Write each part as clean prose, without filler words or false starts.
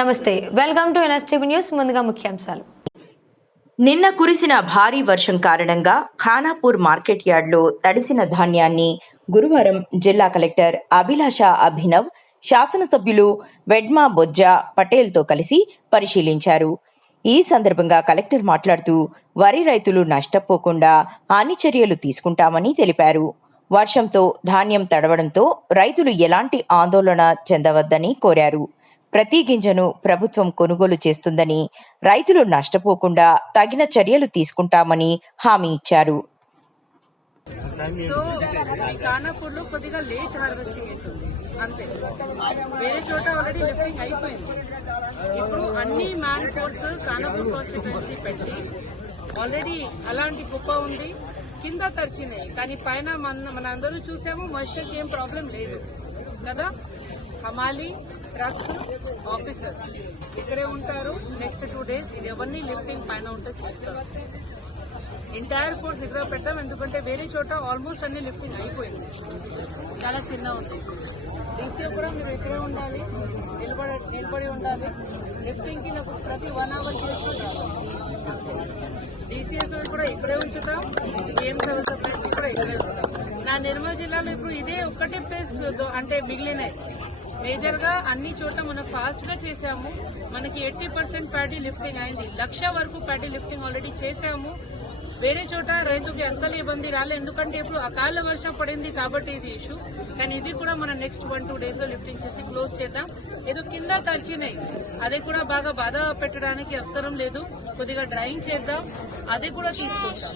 నమస్తే, welcome to NSTV news. ముందుగా ముఖ్యాంశాలు. నిన్న కురిసిన భారీ వర్షం కారణంగా ఖానాపూర్ మార్కెట్ యార్డ్లో తడిసిన ధాన్యాన్ని గురువారం జిల్లా కలెక్టర్ అభిలాష అభినవ్, శాసనసభ్యులు వెడ్మా బొజ్జ పటేల్తో కలిసి పరిశీలించారు. ఈ సందర్భంగా కలెక్టర్ మాట్లాడుతూ వరి రైతులు నష్టపోకుండా అన్ని చర్యలు తీసుకుంటామని తెలిపారు. వర్షంతో ధాన్యం తడవడంతో రైతులు ఎలాంటి ఆందోళన చెందవద్దని కోరారు. ప్రతి గింజను ప్రభుత్వం కొనుగోలు చేస్తుందని, రైతులు నష్టపోకుండా తగిన చర్యలు తీసుకుంటామని హామీ ఇచ్చారు. సో ఖానాపూర్లో కొద్దిగా లేట్ హార్వెస్టింగ్ అవుతుంది అంతే. వేరే చోట ఆల్రెడీ లిఫ్టింగ్ అయిపోయింది. ఇప్పుడు అన్ని మ్యాన్ ఫోర్స్ ఖానాపూర్ కాన్స్టిట్యుయెన్సీ పెట్టి ఆల్రెడీ అలాంటి కుప్ప ఉంది, కింద తరిచినాయి. కానీ పైన మన అందరూ చూసాము, మాయిశ్చర్కి ఏం ప్రాబ్లం లేదు కదా. హమాలి, ట్రక్, ఆఫీసర్ ఇక్కడే ఉంటారు. నెక్స్ట్ 2 days ఇది ఎవరిని లిఫ్టింగ్ పైన ఉంటే చేస్తారు. ఎంటైర్ ఫోర్స్ ఇక్కడ పెట్టాం, ఎందుకంటే వేరే చోట ఆల్మోస్ట్ అన్ని లిఫ్టింగ్ అయిపోయింది. చాలా చిన్న ఉంది. డీసీ కూడా మీరు ఇక్కడే ఉండాలి, నిలబడి ఉండాలి. లిఫ్టింగ్ కి నాకు ప్రతి 1 hour చేసుకుంటారు. డీసీఎస్ కూడా ఇక్కడే ఉంచుతాం, ఏం సర్వీస్ ప్లేస్ కూడా ఇక్కడే ఉంచుతాం. నా నిర్మల్ జిల్లాలో ఇప్పుడు ఇదే ఒక్కటే ప్లేస్ అంటే మిగిలినాయి. మేజర్ గా అన్ని చోట్ల మనం ఫాస్ట్ గా చేసాము. మనకి 80% ప్యాడీ లిఫ్టింగ్ అయింది. 1,00,000 వరకు ప్యాడీ లిఫ్టింగ్ ఆల్రెడీ చేసాము. వేరే చోట రైతుకి అస్సలు ఇబ్బంది రాలేదు, ఎందుకంటే ఇప్పుడు అకాల వర్షం పడింది కాబట్టి ఇది ఇష్యూ. కానీ ఇది కూడా మనం నెక్స్ట్ 1-2 days లో లిఫ్టింగ్ చేసి క్లోజ్ చేద్దాం. ఏదో కింద తడిచినాయి, అదే కూడా బాగా బాధ పెట్టడానికి అవసరం లేదు. కొద్దిగా డ్రైయింగ్ చేద్దాం, అదే కూడా తీసుకుంటాం.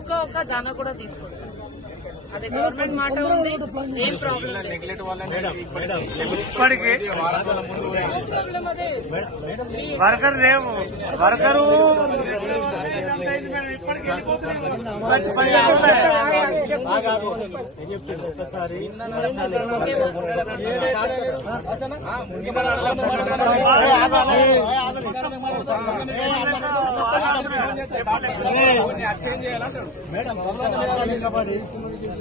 ఒక్క దాన కూడా తీసుకుంటాం. అదే గవర్నమెంట్ మాట ఉంది, ఏం ప్రాబ్లం అదే వర్కర్ లేవు. వర్కరు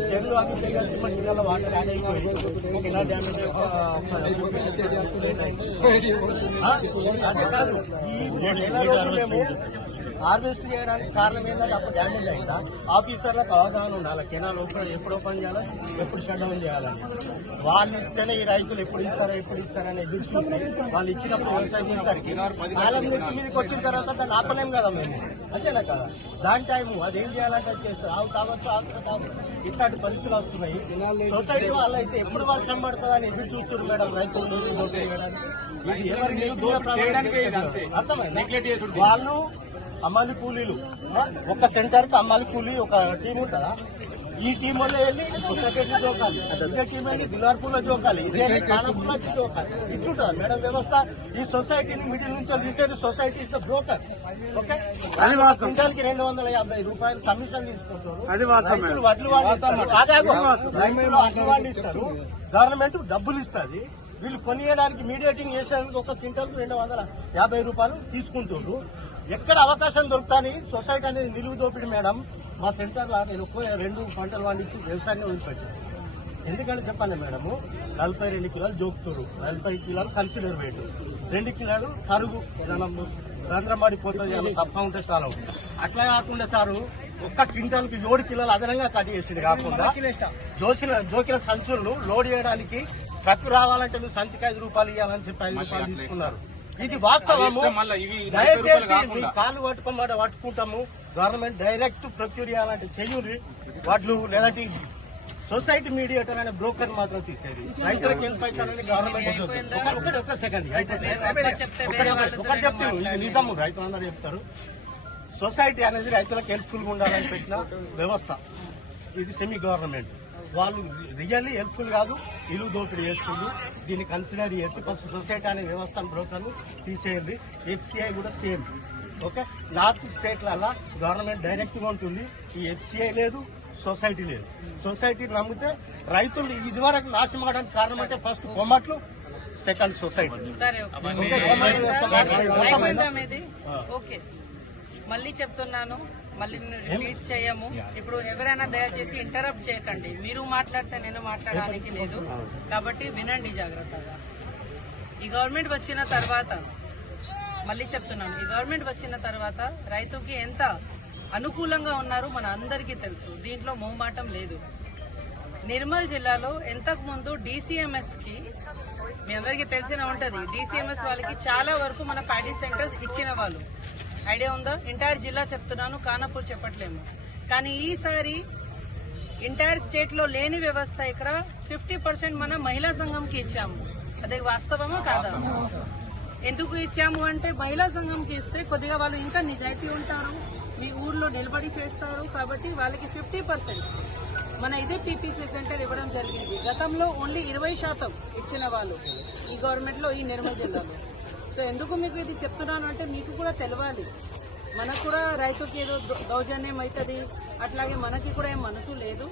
చెట్లు అవి కలిసి మన వాటర్ యాడ్ అయిపోయి ఇలా డ్యామేజ్ హార్వెస్ట్ చేయడానికి కారణం ఏంటంటే అప్పుడు డ్యామేజ్ అయిందా. ఆఫీసర్లకు అవగాహన ఉండాలి, కెనాల్ ఎప్పుడు ఓపెన్ చేయాలి, ఎప్పుడు షట్ డౌన్ చేయాలని. వాళ్ళు ఇస్తేనే ఈ రైతులు ఎప్పుడు ఇస్తారని ఎదురు చూసి వాళ్ళు ఇచ్చినప్పుడు వ్యవసాయం చేసరికి కాలం నెత్తి మీదకి వచ్చిన తర్వాత దాన్ని ఆపలేం కదా మేము, అంతేనా కదా. దాని టైము అదేం చేయాలంటే అది చేస్తారు. ఆవు కావచ్చు ఇట్లాంటి పరిస్థితులు వస్తున్నాయి. సొసైటీ వాళ్ళు అయితే ఎప్పుడు వర్షం పడుతుందని ఎదురు చూస్తున్నారు మేడం రైతులు. వాళ్ళు అమ్మాలి కూలీలు, ఒక సెంటర్ కి అమ్మాలి కూలీ ఒక టీం ఉంటుందా? ఈ టీం వల్ల వెళ్ళి సొసైటీ జోకాలి, ఇదే టీం వెళ్ళి దిలార్పూర్లో జోకాలి, ఇదే ఖానాపూర్లో జోకాలి. ఇట్లుంటుందా మేడం వ్యవస్థ? ఈ సొసైటీని మిడిల్ నుంచి తీసేది society is the broker. Okay, క్వింటాల్కి 250 రూపాయలు కమిషన్ తీసుకుంటారు. వడ్లు పండిస్తారు, గవర్నమెంట్ డబ్బులు ఇస్తుంది. వీళ్ళు కొనియడానికి మీడియేటింగ్ చేసేందుకు ఒక క్వింటాల్కి 250 రూపాయలు తీసుకుంటుండ్రు. ఎక్కడ అవకాశం దొరుకుతాని సొసైటీ అనేది నిలువు దోపిడి మేడం. మా సెంటర్లో నేను 2 పంటలు పండించి వ్యవసాయాన్ని వదిలిపెట్టాను. ఎందుకంటే చెప్పండి మేడము, 42 కిలోలు జోకుతురు, 45 కిలోలు కన్సిడర్ వెయిట్, 2 కిలోలు తరుగు రంధ్రం పడిపోతుంది తప్ప ఉంటే కాలం. అట్లా కాకుండా సారు ఒక్క క్వింటాల్కి 7 కిలోలు అదనంగా కట్ చేసింది. కాకుండా జోకిన సంచులను లోడ్ చేయడానికి ట్రక్ రావాలంటే నువ్వు సంచికి 5 రూపాయలు ఇవ్వాలని చెప్పి 5 రూపాయలు తీసుకున్నారు. ఇది వాస్తవము. దయచేసి మీ కాళ్ళు పట్టుకుంటాము. గవర్నమెంట్ డైరెక్ట్ ప్రొక్యూర్ చేయాలంటే చెయ్యూరి వడ్లు, లేదంటే సొసైటీ మీడియేటర్ అనే బ్రోకర్ మాత్రం తీసేది. రైతులకు హెల్ప్ అవుతానని గవర్నమెంట్ ఒక సెకండ్ ఒకటి చెప్తాను, నిజము రైతులందరూ చెప్తారు. సొసైటీ అనేది రైతులకు హెల్ప్ఫుల్ గా ఉండాలని పెట్టిన వ్యవస్థ. ఇది సెమీ గవర్నమెంట్. వాళ్ళు రియల్లీ హెల్ప్ఫుల్ కాదు, ఇల్లు దోపిడీ చేస్తుంది. దీన్ని కన్సిడర్ చేసి ఫస్ట్ సొసైటీ అనే వ్యవస్థను బ్రోకర్లు తీసేయండి. ఎఫ్సిఐ కూడా సేమ్. ఓకే, నార్త్ స్టేట్లలో గవర్నమెంట్ డైరెక్ట్ గా ఉంటుంది. ఈ ఎఫ్సిఐ లేదు, సొసైటీ లేదు. సొసైటీని నమ్మితే రైతులు ఇదివరకు నాశనం అవడానికి కారణం అంటే ఫస్ట్ కొమ్మట్లు, సెకండ్ సొసైటీ. మళ్ళీ చెప్తున్నాను, మళ్ళీ రిపీట్ చేయము. ఇప్పుడు ఎవరైనా దయచేసి ఇంటరప్ట్ చేయకండి. మీరు మాట్లాడితే నేను మాట్లాడడానికి లేదు, కాబట్టి వినండి జాగ్రత్తగా. ఈ గవర్నమెంట్ వచ్చిన తర్వాత మళ్ళీ చెప్తున్నాను, ఈ గవర్నమెంట్ వచ్చిన తర్వాత రైతుకి ఎంత అనుకూలంగా ఉన్నారో మన అందరికీ తెలుసు. దీంట్లో మొహమాటం లేదు. నిర్మల్ జిల్లాలో ఇంతకు ముందు DCMS కి మీ అందరికీ తెలిసిన ఉంటది, DCMS వాళ్ళకి చాలా వరకు మన ప్యాడీ సెంటర్స్ ఇచ్చిన వాళ్ళు ఐడియా ఉందా? ఎంటైర్ జిల్లా చెప్తున్నాను, ఖానాపూర్ చెప్పట్లేము. కానీ ఈసారి ఎంటైర్ స్టేట్ లో లేని వ్యవస్థ ఇక్కడ 50% మన మహిళా సంఘంకి ఇచ్చాము. అదే వాస్తవమా కాదా? ఎందుకు ఇచ్చాము అంటే మహిళా సంఘంకి ఇస్తే కొద్దిగా వాళ్ళు ఇంకా నిజాయితీ ఉంటారు, మీ ఊర్లో నిలబడి చేస్తారు. కాబట్టి వాళ్ళకి 50% మన ఇదే PPC సెంటర్ ఇవ్వడం జరిగింది. గతంలో ఓన్లీ 20% ఇచ్చిన వాళ్ళు ఈ గవర్నమెంట్ లో, ఈ నిర్మల్ జిల్లాలో. సో ఎందుకు మీకు ఇది చెప్తున్నాను అంటే మీకు కూడా తెలవాలి, మనకు కూడా రైతుకి ఏదో దౌర్జన్యం అవుతుంది, అట్లాగే మనకి కూడా ఏం మనసు లేదు.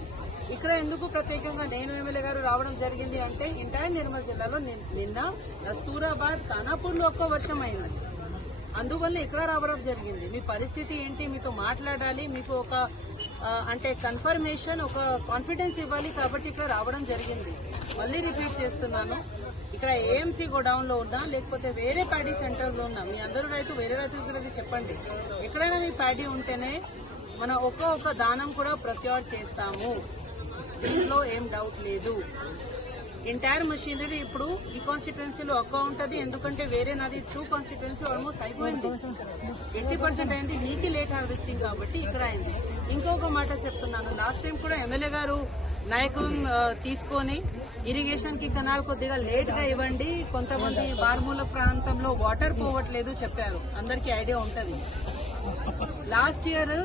ఇక్కడ ఎందుకు ప్రత్యేకంగా నేను ఎమ్మెల్యే గారు రావడం జరిగింది అంటే ఎంటైర్ నిర్మల్ జిల్లాలో నిన్న దస్తూరాబాద్, ఖానాపూర్లో ఒక్క వర్షం అయింది, అందువల్ల ఇక్కడ రావడం జరిగింది. మీ పరిస్థితి ఏంటి, మీతో మాట్లాడాలి, మీకు ఒక అంటే కన్ఫర్మేషన్, ఒక కాన్ఫిడెన్స్ ఇవ్వాలి, కాబట్టి ఇక్కడ రావడం జరిగింది. మళ్ళీ రిపీట్ చేస్తున్నాను, ఇక్కడ AMC గోడౌన్ లో ఉన్నా లేకపోతే వేరే ప్యాడీ సెంటర్స్ లో ఉన్నా, మీ అందరూ రైతు వేరే రైతు దగ్గర చెప్పండి, ఎక్కడైనా మీ ప్యాడీ ఉంటేనే మన ఒక్క దానం కూడా ప్రొక్యూర్ చేస్తాము. దీంట్లో ఏం డౌట్ లేదు. ఎంటైర్ మషీనరీ ఇప్పుడు ఈ కాన్స్టిట్యుయెన్సీలో ఒక్క ఉంటది, ఎందుకంటే వేరే నాది 2 కాన్స్టిట్యుయెన్సీ ఆల్మోస్ట్ అయిపోయింది, 80% అయింది. నీటి లేట్ హార్వెస్టింగ్ కాబట్టి ఇక్కడ అయింది. ఇంకొక మాట చెప్తున్నాను, లాస్ట్ టైం కూడా ఎమ్మెల్యే గారు నాయకం తీసుకొని ఇరిగేషన్ కి కెనాల్ కొద్దిగా లేట్ గా ఇవ్వండి, కొంతమంది బార్మూల ప్రాంతంలో వాటర్ పోవట్లేదు చెప్పారు, అందరికీ ఐడియా ఉంటది. Last year